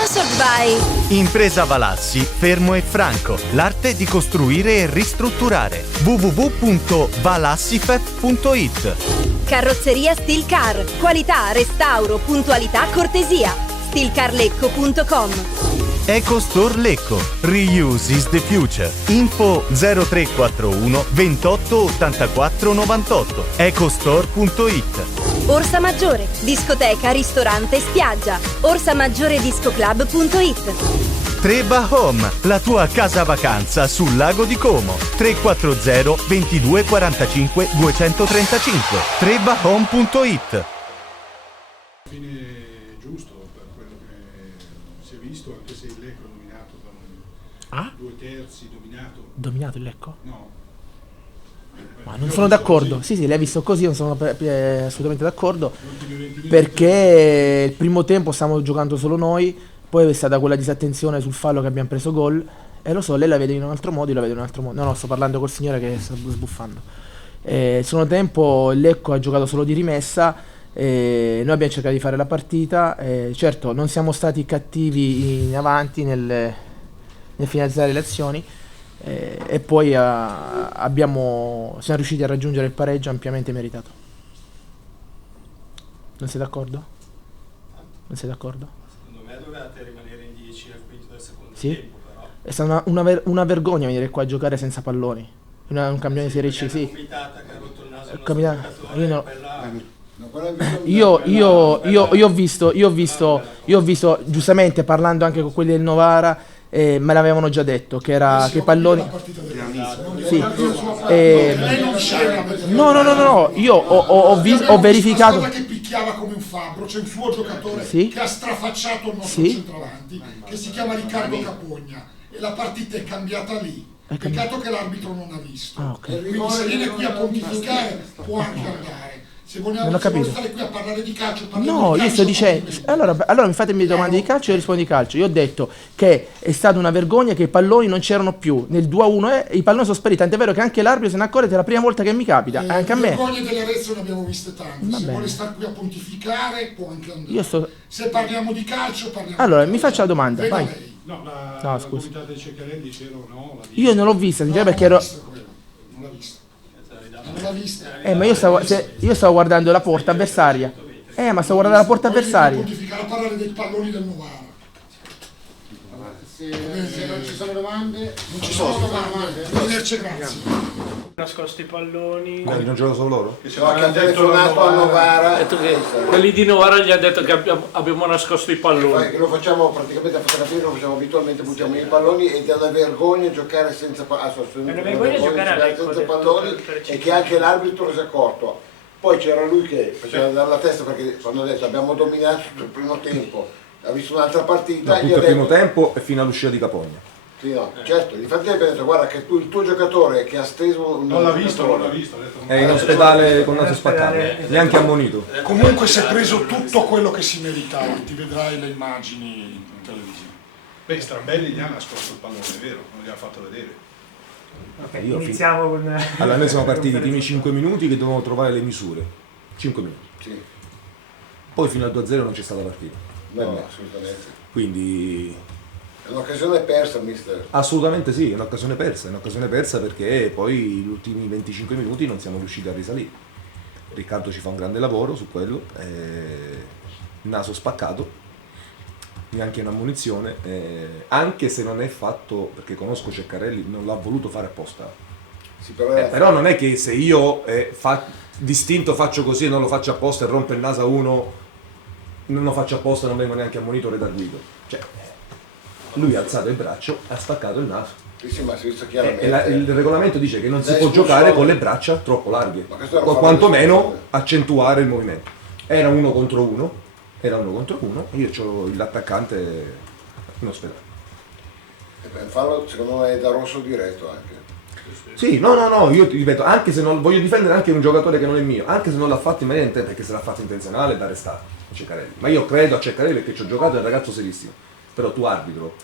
Sponsored by Impresa Valassi, Fermo e Franco. L'arte di costruire e ristrutturare. www.valassifef.it. Carrozzeria Steel Car. Qualità, restauro, puntualità, cortesia. steelcarlecco.com. EcoStore Lecco. Reuse is the future. Info 0341 28 84 98. ecostore.it. Orsa Maggiore, discoteca, ristorante, spiaggia. orsamaggiore.discoclub.it. Treba Home, la tua casa vacanza sul lago di Como. 340 22 45 235. trebahome.it. Fine giusto per quello che si è visto, anche se il Lecco è dominato da due terzi dominato. Dominato il Lecco? No. Ma non sono d'accordo. Sì, l'hai visto così, non sono assolutamente d'accordo. Perché il primo tempo stavamo giocando solo noi, poi è stata quella disattenzione sul fallo che abbiamo preso gol. E lo so, lei la vede in un altro modo, io la vedo in un altro modo. No, sto parlando col signore che sta sbuffando. Il secondo tempo il Lecco ha giocato solo di rimessa. Noi abbiamo cercato di fare la partita. Certo, non siamo stati cattivi in avanti nel finalizzare le azioni. E poi siamo riusciti a raggiungere il pareggio ampiamente meritato. Non sei d'accordo? Non sei d'accordo? Secondo me dovevate rimanere in 10 al quinto del secondo Sì? tempo, però. È stata una vergogna venire qua a giocare senza palloni. Un campione di Serie C, sì. Capitata che ha rotto il naso Io no. quella... Io ho visto giustamente parlando anche con quelli del Novara. Me l'avevano già detto che i palloni. Sì. No. Io ho verificato. Che picchiava come un fabbro, c'è un suo giocatore Sì. che ha strafacciato il nostro centravanti, che si chiama Riccardo Capogna, e la partita è cambiata lì. Peccato che l'arbitro non ha visto. Quindi se viene qui a pontificare può anche andare. Se vogliamo stare qui a parlare di calcio, No, io sto dicendo. Allora mi fate le mie domande di calcio e io rispondo di calcio. Io ho detto che è stata una vergogna che i palloni non c'erano più. Nel 2-1 i palloni sono spariti. Tant'è vero che anche l'arbitro se ne accorge, è la prima volta che mi capita. Anche a me. Le vergogne delle Arezzo ne abbiamo viste tante. Se vuole stare qui a pontificare può anche andare. Se parliamo di calcio parliamo. Allora, mi faccia la domanda. Vai. Lei. No, No, scusa. comunità dei Ceccarelli c'era o no? Io non l'ho vista, perché ero. Non l'ha vista. Non l'ha vista. Ma io stavo guardando la porta avversaria. Ma stavo guardando la porta avversaria. Pontificare a parlare dei palloni del Novara. Se non ci sono domande, Non ci sono domande. Arrivederci, grazie. Nascosto i palloni. Non gioca solo loro? che ha telefonato a Novara, Quelli di Novara gli ha detto che abbiamo nascosto i palloni. che lo facciamo praticamente a fotografia, lo facciamo abitualmente, buttiamo i palloni, ed è una vergogna giocare senza palloni. È una vergogna giocare a Lecco, senza palloni, e che anche l'arbitro si è accorto. Poi c'era lui che faceva dare la testa, perché quando ha detto abbiamo dominato tutto il primo tempo, ha visto un'altra partita. Tutto il primo tempo e fino all'uscita di Capogna. Sì, no, certo, infatti abbiamo detto guarda che il tuo giocatore che ha steso Non l'ha visto, ha detto, È in ospedale con naso spaccato, neanche ammonito. Comunque si è preso tutto quello che si meritava, ti vedrai le immagini in televisione. Beh, Strambelli gli ha nascosto il pallone, è vero, non gli ha fatto vedere. Iniziamo con... Allora noi siamo partiti i primi 5 minuti che dovevamo trovare le misure. 5 minuti. Sì. Poi fino al 2-0 non c'è stata partita. No, assolutamente. Quindi È un'occasione persa, mister. assolutamente sì, è un'occasione persa perché poi gli ultimi 25 minuti non siamo riusciti a risalire. Riccardo ci fa un grande lavoro su quello, naso spaccato, neanche un'ammonizione, anche se non è fatto, perché conosco Ceccarelli, non l'ha voluto fare apposta. Sì, però non è che se io distinto faccio così e non lo faccio apposta e rompo il naso a uno, non lo faccio apposta e non vengo neanche ammonito o redarguito. Cioè, lui ha alzato il braccio, ha staccato il naso. sì, ma si è visto chiaramente. Il regolamento dice che non si può giocare con le braccia troppo larghe, o quantomeno accentuare il movimento. Era uno contro uno, e io ho l'attaccante in ospedale. Farlo secondo me è da rosso diretto anche. Sì, no, io ti ripeto, anche se non voglio difendere anche un giocatore che non è mio, anche se non l'ha fatto in maniera intenta, perché se l'ha fatto intenzionale è da arrestare a Ceccarelli. Ma io credo a Ceccarelli perché ci ho giocato, è un ragazzo serissimo. Però tu arbitro.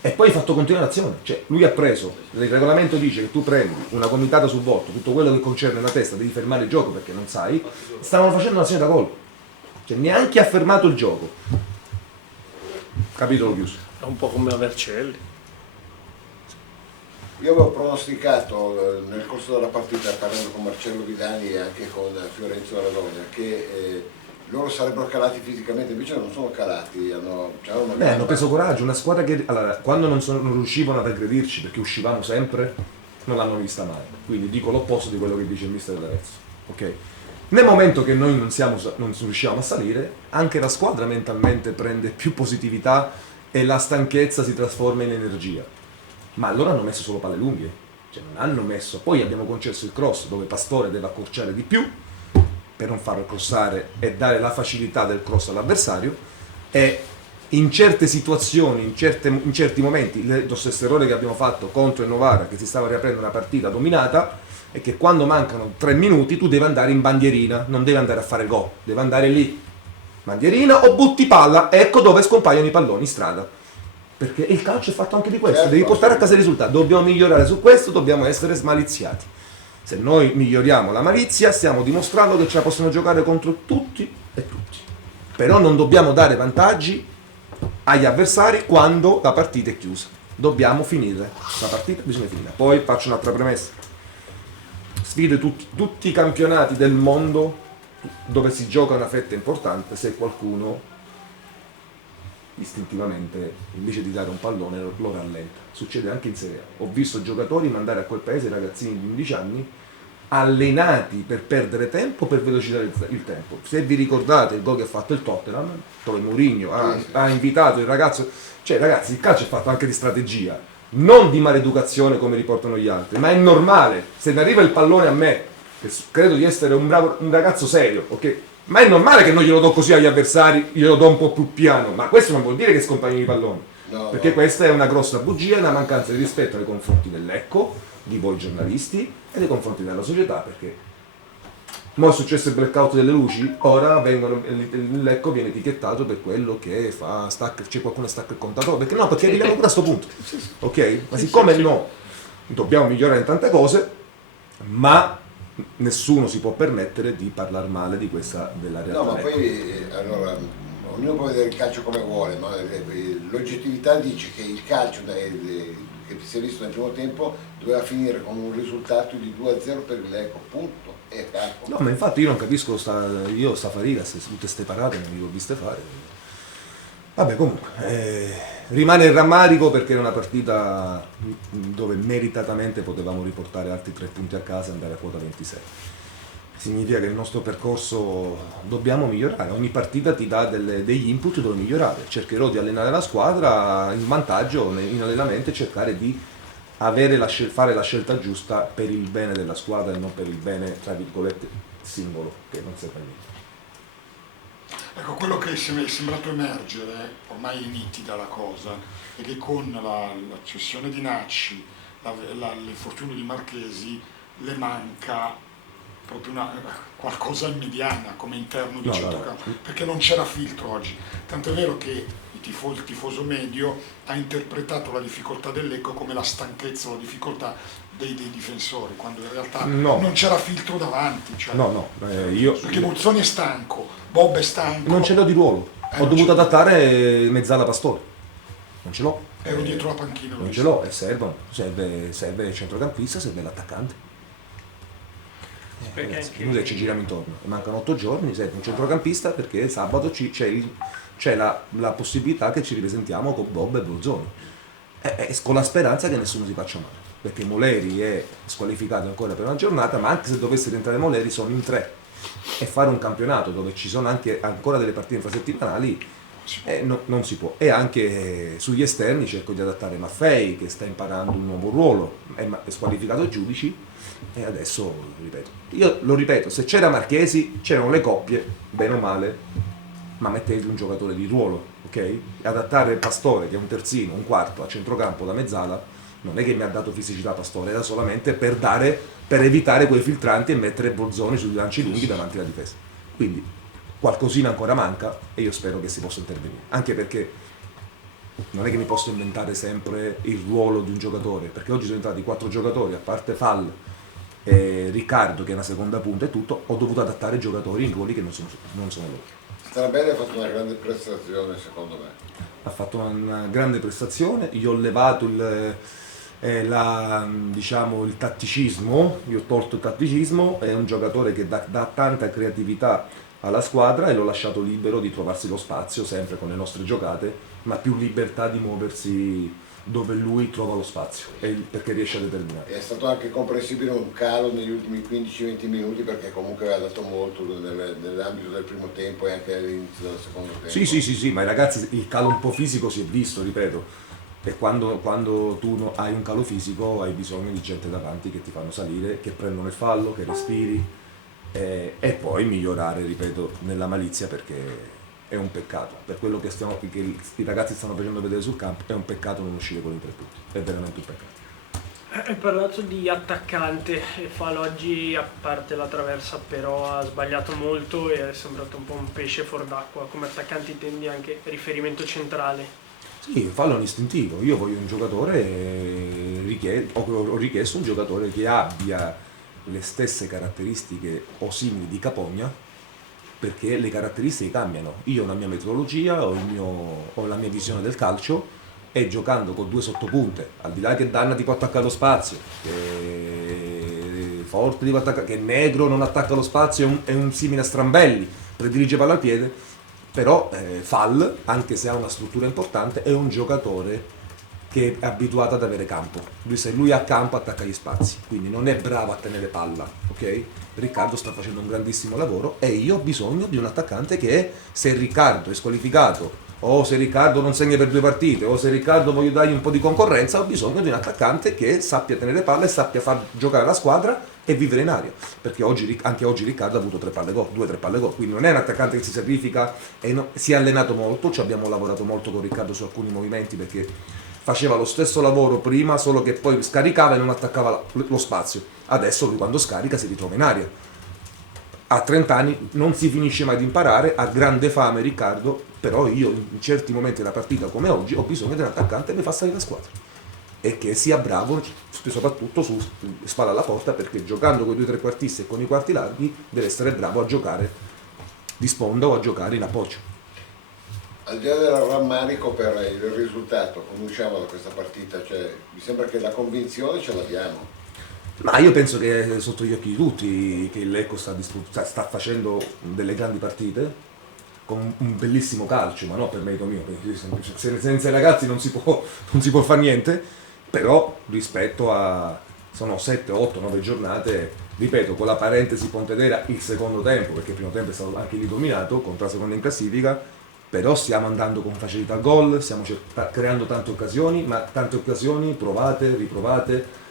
E poi hai fatto continuazione, cioè lui ha preso, il regolamento dice che tu prendi una gomitata sul volto, tutto quello che concerne la testa, devi fermare il gioco perché non sai, stavano facendo un'azione da gol, cioè neanche ha fermato il gioco. capitolo chiuso. È un po' come a Vercelli. Io avevo pronosticato nel corso della partita, parlando con Marcello Vidani e anche con Fiorenzo Radogna, che loro sarebbero calati fisicamente, invece non sono calati, Hanno preso coraggio, una squadra che allora, quando non riuscivano ad aggredirci, perché uscivamo sempre, non l'hanno vista mai. Quindi dico l'opposto di quello che dice il mister D'Arezzo. Ok? Nel momento che noi non riusciamo a salire, anche la squadra mentalmente prende più positività e la stanchezza si trasforma in energia. Ma loro hanno messo solo palle lunghe, cioè non hanno messo. Poi abbiamo concesso il cross dove Pastore deve accorciare di più per non farlo crossare e dare la facilità del cross all'avversario, e in certe situazioni, in certi momenti, lo stesso errore che abbiamo fatto contro il Novara, che si stava riaprendo una partita dominata, è che quando mancano 3 minuti tu devi andare in bandierina, non devi andare a fare gol, devi andare lì, bandierina o butti palla, ecco dove scompaiono i palloni in strada. Perché il calcio è fatto anche di questo, devi portare a casa il risultato, dobbiamo migliorare su questo, dobbiamo essere smaliziati. Se noi miglioriamo la malizia stiamo dimostrando che ce la possono giocare contro tutti e tutti. Però non dobbiamo dare vantaggi agli avversari quando la partita è chiusa. Dobbiamo finire la partita, bisogna finire. Poi faccio un'altra premessa. Sfido tutti i campionati del mondo dove si gioca una fetta importante, se qualcuno istintivamente invece di dare un pallone lo rallenta. Succede anche in Serie A. Ho visto giocatori mandare a quel paese ragazzini di 11 anni allenati per perdere tempo, per velocizzare il tempo. Se vi ricordate il gol che ha fatto il Tottenham, dove Mourinho ha invitato il ragazzo, cioè ragazzi, il calcio è fatto anche di strategia, non di maleducazione come riportano gli altri, ma è normale. Se ne arriva il pallone a me, che credo di essere un ragazzo serio, ok? Ma è normale che non glielo do così agli avversari, glielo do un po' più piano, ma questo non vuol dire che scompaiono i palloni, perché questa è una grossa bugia, una mancanza di rispetto nei confronti del Lecco, di voi giornalisti e nei confronti della società, perché mo è successo il blackout delle luci, ora il Lecco viene etichettato per quello che fa c'è qualcuno che stacca il contatore, perché no, perché arriviamo pure a sto punto, ok? Ma siccome no, dobbiamo migliorare in tante cose, ma nessuno si può permettere di parlare male della realtà. No, ma poi allora ognuno può vedere il calcio come vuole, ma l'oggettività dice che il calcio che si è visto nel primo tempo doveva finire con un risultato di 2-0 per il Lecco, punto. E no, ma infatti io non capisco sta Fariga, se tutte ste parate non le ho viste fare. Vabbè, comunque rimane il rammarico perché era una partita dove meritatamente potevamo riportare altri 3 punti a casa e andare a quota 26. Significa che il nostro percorso dobbiamo migliorare, ogni partita ti dà degli input dove migliorare. Cercherò di allenare la squadra in vantaggio in allenamento e cercare di fare la scelta giusta per il bene della squadra e non per il bene, tra virgolette, singolo, che non serve a niente. Ecco, quello che è sembrato emergere, ormai è nitida la cosa, è che con la cessione di Nacci, l'infortunio di Marchesi, le manca proprio qualcosa in mediana come interno di centrocampo, perché non c'era filtro oggi. Tanto è vero che il tifoso medio ha interpretato la difficoltà del Lecco come la stanchezza o la difficoltà dei difensori, quando in realtà non c'era filtro davanti. Cioè, perché Bozzoni è stanco, Bob è stanco. Non ce l'ho di ruolo, ho dovuto adattare Mezzala Pastore, non ce l'ho. Ero dietro la panchina. Non ce l'ho e serve il centrocampista, serve l'attaccante. Noi ci giriamo intorno, mancano 8 giorni, serve un centrocampista perché sabato c'è la possibilità che ci ripresentiamo con Bob e Bozzoni, con la speranza che nessuno si faccia male, perché Moleri è squalificato ancora per una giornata, ma anche se dovesse rientrare Moleri sono in 3 e fare un campionato dove ci sono anche ancora delle partite infrasettimanali non si può. E anche sugli esterni cerco di adattare Maffei, che sta imparando un nuovo ruolo, è squalificato Giudici, e adesso io lo ripeto, se c'era Marchesi c'erano le coppie, bene o male, ma mettete un giocatore di ruolo, ok? Adattare Pastore, che è un terzino, un quarto a centrocampo da Mezzala, non è che mi ha dato fisicità Pastore, era solamente per evitare quei filtranti e mettere Bozzoni sui lanci lunghi davanti alla difesa. Quindi qualcosina ancora manca e io spero che si possa intervenire, anche perché non è che mi posso inventare sempre il ruolo di un giocatore, perché oggi sono entrati 4 giocatori, a parte Fall e Riccardo che è una seconda punta e tutto, ho dovuto adattare i giocatori in ruoli che non sono loro. Starabelli ha fatto una grande prestazione secondo me. Ha fatto una grande prestazione, io ho levato diciamo, il tatticismo, gli ho tolto il tatticismo, è un giocatore che dà tanta creatività alla squadra e l'ho lasciato libero di trovarsi lo spazio, sempre con le nostre giocate, ma più libertà di muoversi dove lui trova lo spazio, perché riesce a determinare. È stato anche comprensibile un calo negli ultimi 15-20 minuti perché comunque aveva dato molto nell'ambito del primo tempo e anche all'inizio del secondo tempo. Sì, ma i ragazzi il calo un po' fisico si è visto, ripeto, e quando tu hai un calo fisico hai bisogno di gente davanti che ti fanno salire, che prendono il fallo, che respiri e poi migliorare, ripeto, nella malizia, perché è un peccato, per quello che i ragazzi stanno facendo vedere sul campo, è un peccato non uscire con i 3 punti, è veramente un peccato. Hai parlato di attaccante e Falo oggi, a parte la traversa, però ha sbagliato molto e è sembrato un po' un pesce fuor d'acqua. Come attaccante intendi anche riferimento centrale? Sì, Falo è un istintivo, io voglio un giocatore, ho richiesto un giocatore che abbia le stesse caratteristiche o simili di Capogna, perché le caratteristiche cambiano. Io ho una mia metodologia, ho la mia visione del calcio e giocando con 2 sottopunte, al di là che Danna ti può attaccare lo spazio, che Forte ti può attaccare, che Negro non attacca lo spazio, è un simile a Strambelli, predilige palla al piede, però Fall, anche se ha una struttura importante, è un giocatore che è abituato ad avere campo. Se lui ha campo attacca gli spazi, quindi non è bravo a tenere palla, ok? Riccardo sta facendo un grandissimo lavoro e io ho bisogno di un attaccante che, se Riccardo è squalificato, o se Riccardo non segna per 2 partite, o se Riccardo voglio dargli un po' di concorrenza, ho bisogno di un attaccante che sappia tenere palla e sappia far giocare la squadra e vivere in aria, perché anche oggi Riccardo ha avuto 2 o 3 palle gol, quindi non è un attaccante che si sacrifica e si è allenato molto, ci abbiamo lavorato molto con Riccardo su alcuni movimenti perché faceva lo stesso lavoro prima, solo che poi scaricava e non attaccava lo spazio. Adesso lui quando scarica si ritrova in aria. A 30 anni non si finisce mai di imparare, ha grande fame Riccardo, però io in certi momenti della partita come oggi ho bisogno di un attaccante che mi fa salire la squadra e che sia bravo soprattutto su spalla alla porta, perché giocando con i 2 trequartisti e con i quarti larghi deve essere bravo a giocare di sponda o a giocare in appoggio. Al di là del rammarico per il risultato, come usciamo da questa partita? Cioè, mi sembra che la convinzione ce l'abbiamo. Ma io penso che è sotto gli occhi di tutti che il Lecco sta facendo delle grandi partite con un bellissimo calcio, ma no per merito mio, perché senza i ragazzi non si può fare niente, però rispetto a sono 7, 8, 9 giornate, ripeto, con la parentesi Pontedera il secondo tempo, perché il primo tempo è stato anche lì dominato contro la seconda in classifica, però stiamo andando con facilità al gol, stiamo creando tante occasioni, ma tante occasioni provate, riprovate,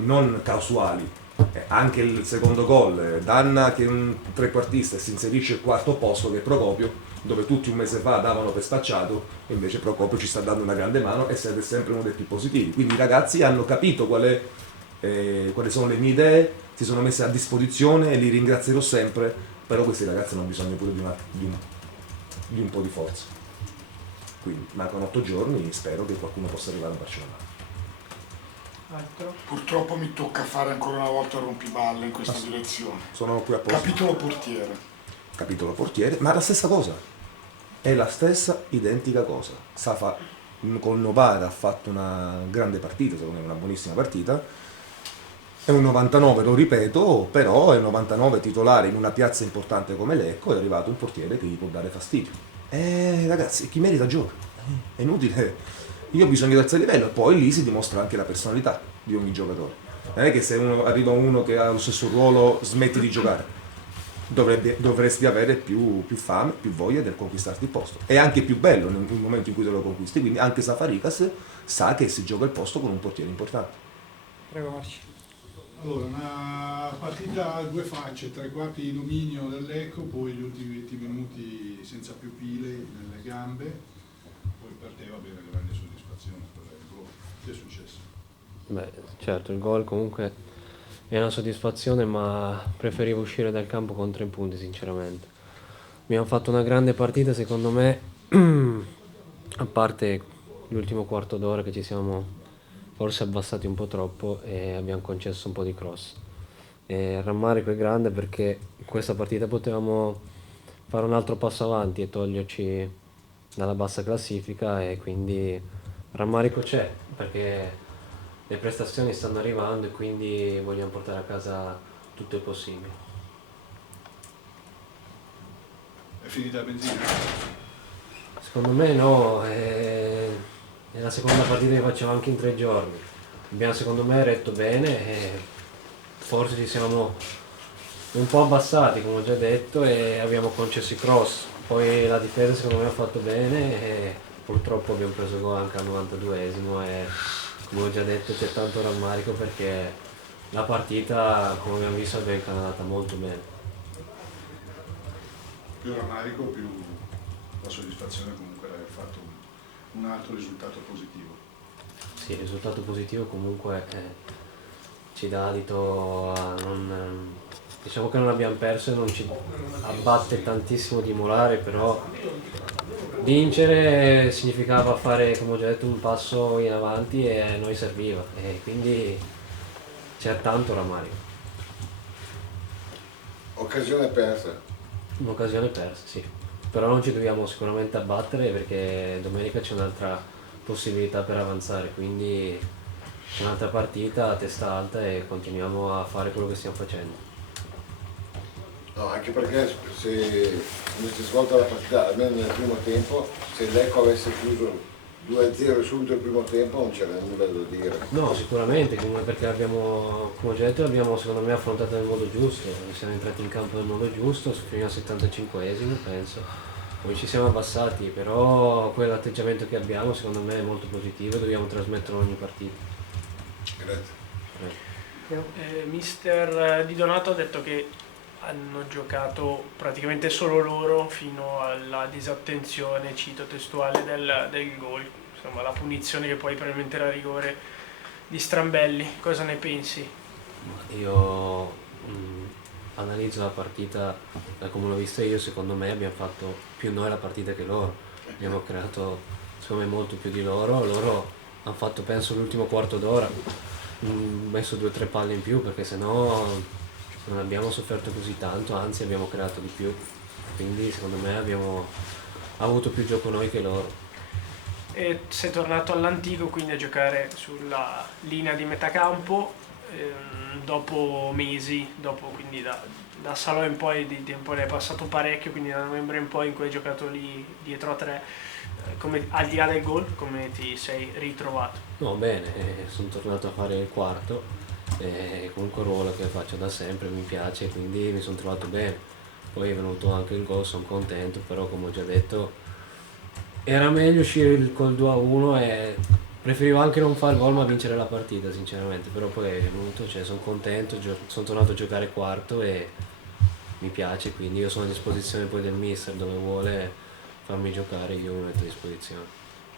non casuali. Anche il secondo gol, Danna che è un trequartista e si inserisce al 4º posto, che è Procopio, dove tutti un mese fa davano per spacciato, e invece Procopio ci sta dando una grande mano e siete sempre uno dei più positivi. Quindi i ragazzi hanno capito quali sono le mie idee, si sono messi a disposizione e li ringrazierò sempre, però questi ragazzi hanno bisogno pure di un po' di forza. Quindi mancano 8 giorni, spero che qualcuno possa arrivare a Barcellona. Altro? Purtroppo mi tocca fare ancora una volta il rompiballe in questa direzione. Sono qui apposta. Capitolo portiere, ma la stessa cosa. È la stessa identica cosa. Con Novara ha fatto una grande partita, secondo me una buonissima partita. È un 99, lo ripeto, però è un 99 titolare in una piazza importante come Lecco, è arrivato un portiere che gli può dare fastidio. Ragazzi, chi merita gioca. È inutile. Io ho bisogno di alzare il livello e poi lì si dimostra anche la personalità di ogni giocatore. Non è che se arriva uno che ha lo stesso ruolo smetti di giocare. Dovresti avere più fame, più voglia del conquistarti il posto. È anche più bello nel momento in cui te lo conquisti, quindi anche Safaricas sa che si gioca il posto con un portiere importante. Prego Marci. Allora, una partita a 2 facce, 3/4 di dominio del Lecco, poi gli ultimi 20 minuti senza più pile nelle gambe, poi per te va bene, grande soddisfazione per il gol. Che è successo? Beh, certo, il gol comunque è una soddisfazione, ma preferivo uscire dal campo con 3 punti sinceramente. Abbiamo fatto una grande partita secondo me, a parte l'ultimo quarto d'ora che ci siamo forse abbassati un po' troppo e abbiamo concesso un po' di cross. Il rammarico è grande perché in questa partita potevamo fare un altro passo avanti e toglierci dalla bassa classifica, e quindi rammarico c'è perché le prestazioni stanno arrivando e quindi vogliamo portare a casa tutto il possibile. È finita la benzina? Secondo me no, è la seconda partita che facciamo anche in 3 giorni. Abbiamo secondo me retto bene e forse ci siamo un po' abbassati, come ho già detto, e abbiamo concesso i cross. Poi la difesa secondo me ha fatto bene e purtroppo abbiamo preso gol anche al 92esimo e come ho già detto c'è tanto rammarico perché la partita, come abbiamo visto, abbiamo incanalata molto bene. Più rammarico, più la soddisfazione comunque di aver fatto un altro risultato positivo. Sì, il risultato positivo comunque ci dà adito a non... Diciamo che non abbiamo perso e non ci abbatte tantissimo di morale, però vincere significava fare, come ho già detto, un passo in avanti e a noi serviva e quindi c'è tanto rammarico. Occasione persa. Un'occasione persa, sì. Però non ci dobbiamo sicuramente abbattere perché domenica c'è un'altra possibilità per avanzare, quindi c'è un'altra partita a testa alta e continuiamo a fare quello che stiamo facendo. No, anche perché se come si è svolta la partita, almeno nel primo tempo, se il Lecco avesse chiuso 2-0 subito il primo tempo non c'era nulla da dire. No, sicuramente, perché abbiamo, come ho già detto, l'abbiamo secondo me affrontato nel modo giusto, siamo entrati in campo nel modo giusto, fino al 75esimo penso, poi ci siamo abbassati, però quell'atteggiamento che abbiamo secondo me è molto positivo e dobbiamo trasmetterlo ogni partita. Grazie. Mister Di Donato ha detto che hanno giocato praticamente solo loro fino alla disattenzione, cito testuale, del gol, insomma la punizione che poi probabilmente era rigore di Strambelli. Cosa ne pensi? Io analizzo la partita da come l'ho vista io, secondo me abbiamo fatto più noi la partita che loro, abbiamo creato secondo me molto più di loro hanno fatto penso l'ultimo quarto d'ora, messo 2 o 3 palle in più perché sennò non abbiamo sofferto così tanto, anzi abbiamo creato di più, quindi secondo me abbiamo avuto più gioco noi che loro. E sei tornato all'antico, quindi a giocare sulla linea di metacampo dopo mesi, quindi da Salò in poi di tempo ne è passato parecchio, quindi da novembre in poi in cui hai giocato lì dietro a 3, al di là del gol, come ti sei ritrovato? No, bene, sono tornato a fare il quarto. Comunque un ruolo che faccio da sempre, mi piace, quindi mi sono trovato bene. Poi è venuto anche il gol, sono contento, però come ho già detto era meglio uscire col 2-1 e preferivo anche non fare gol ma vincere la partita sinceramente, però poi è venuto, sono contento, sono tornato a giocare quarto e mi piace, quindi io sono a disposizione poi del mister, dove vuole farmi giocare io mi metto a disposizione.